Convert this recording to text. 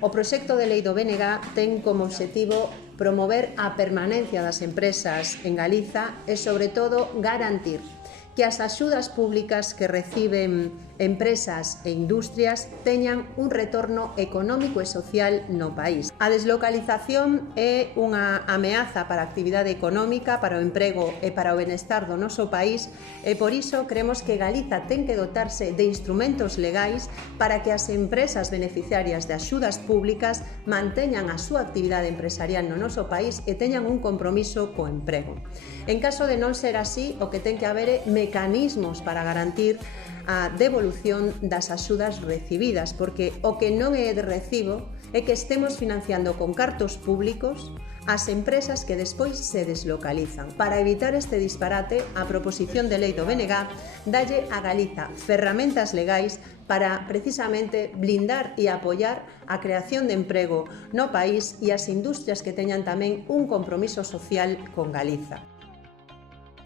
O proxecto de lei do BNG ten como obxectivo promover a permanencia das empresas en Galiza e, sobre todo, garantir que as axudas públicas que reciben empresas e industrias teñan un retorno económico e social no país. A deslocalización é unha ameaza para a actividade económica, para o emprego e para o benestar do noso país e por iso creemos que Galiza ten que dotarse de instrumentos legais para que as empresas beneficiarias de axudas públicas manteñan a súa actividade empresarial no noso país e teñan un compromiso co emprego. En caso de non ser así, o que ten que haber é mecanismos para garantir a devolución das axudas recibidas, porque o que non é de recibo é que estemos financiando con cartos públicos as empresas que despois se deslocalizan. Para evitar este disparate, a proposición de lei do BNG dalle a Galiza ferramentas legais para precisamente blindar e apoiar a creación de emprego no país e as industrias que teñan tamén un compromiso social con Galiza.